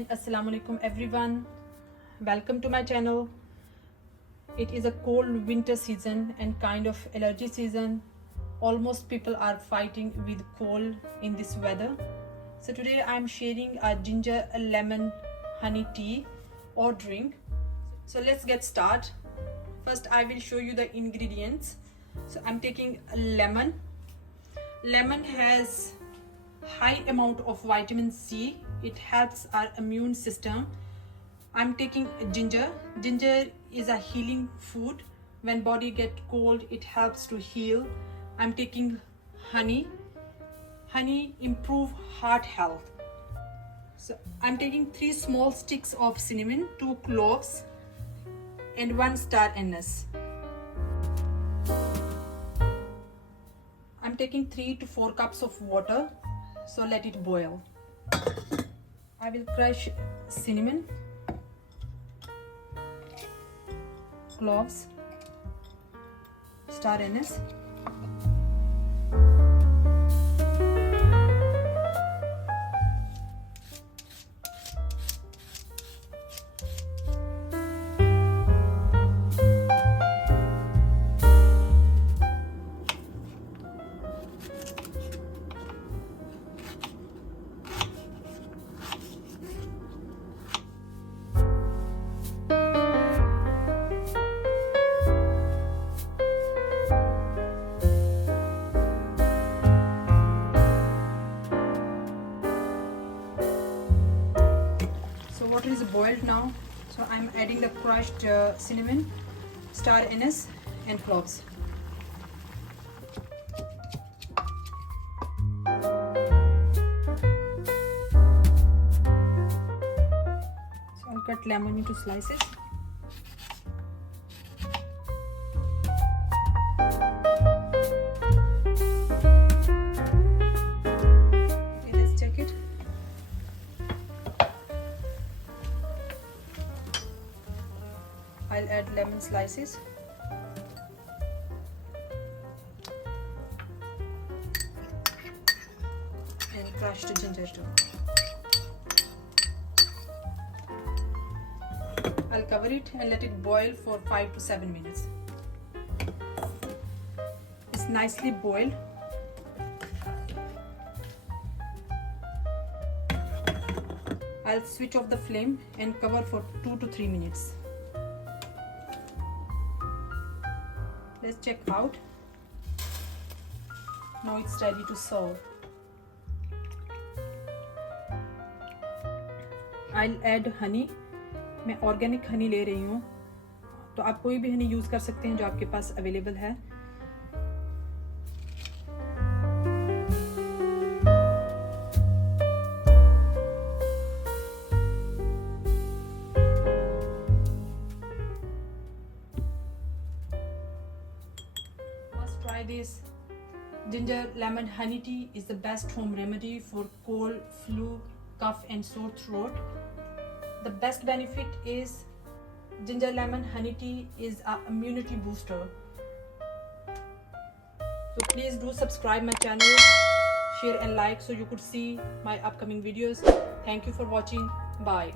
and assalamu alaikum everyone. Welcome to my channel. It is a cold winter season and kind of allergy season. Almost people are fighting with cold in this weather. So today I am sharing a ginger lemon honey tea or drink. So let's get started. First I will show you the ingredients. So I'm taking a lemon. Lemon has high amount of vitamin C. It helps our immune system. I'm taking ginger. Ginger is a healing food. When body get cold, it helps to heal. I'm taking honey. Honey improve heart health. So I'm taking 3 small sticks of cinnamon, 2 cloves, and 1 star anise. I'm taking 3 to 4 cups of water. So let it boil. I will crush cinnamon, cloves, star anise, water is boiled now, so I'm adding the crushed cinnamon, star anise and cloves. So I'll cut lemon into slices. Okay, let's check it. I'll add lemon slices. And crushed ginger too. I'll cover it and let it boil for 5 to 7 minutes. It's nicely boiled. I'll switch off the flame and cover for 2 to 3 minutes. Let's check out. Now it's ready to serve. I'll add honey. मैं organic honey ले रही हूँ, तो आप कोई भी Honey use कर सकते हैं जो आपके पास अवेलेबल है. Try this. Ginger lemon honey tea is the best home remedy for cold, flu, cough and sore throat. The best benefit is ginger lemon honey tea is an immunity booster. So please do subscribe my channel, share and like so you could see my upcoming videos. Thank you for watching. Bye.